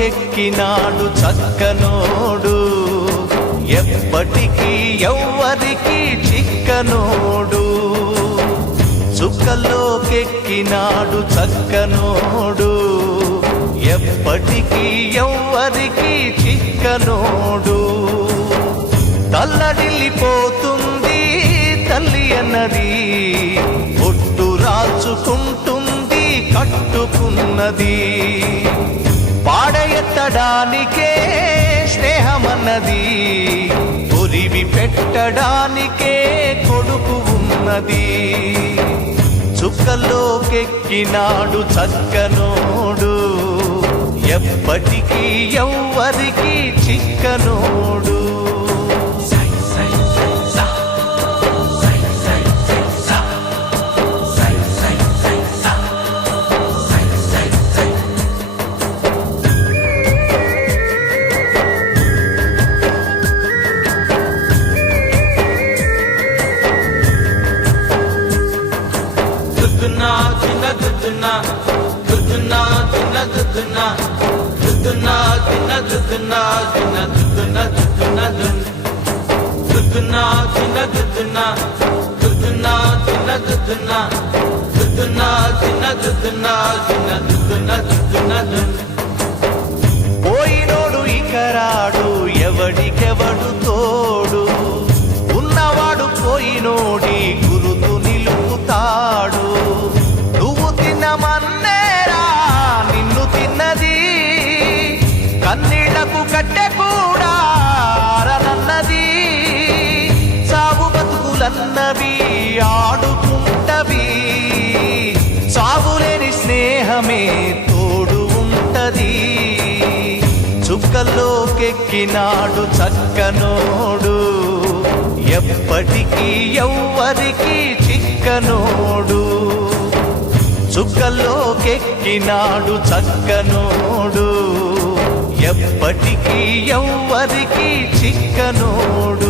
చుక్కల్లోకెక్కినాడు చక్కనోడు, ఎప్పటికీ ఎవ్వరికి చిక్కనోడు. చుక్కల్లోకెక్కినాడు చక్కనోడు, ఎప్పటికీ ఎవ్వరికి చిక్కనోడు. తల్లడిల్లిపోతుంది తల్లి అన్నది, ఒట్టు రాచుకుంటుంది కట్టుకున్నది. పాడెత్తడానికే స్నేహమన్నది, ఒరివి పెట్టడానికే కొడుకు ఉన్నది. చుక్కల్లోకెక్కినాడు చక్కనోడు, ఎప్పటికీ ఎవ్వరికి చిక్కనోడు. పోయినోడు ఇకరాడు, ఎవడికెవడు తోడు, ఉన్నవాడు పోయినోడి గురుతు నిలుపుతాడు. నువ్వు తిన్నమన్నేరా నిన్ను తిన్నది, కన్నీళ్లకు కట్టె కూడా ఆరనన్నది. సాగు బతుకులన్నవి ఆడుకుంటవి, సాగులేని స్నేహమే తోడు ఉంటది. చుక్కల్లోకెక్కినాడు చక్కనోడు, ఎప్పటికీ ఎవ్వరికి చిక్కనోడు. చుక్కల్లోకెక్కినాడు చక్కనోడు, ఎప్పటికీ ఎవ్వరికి చిక్కనోడు.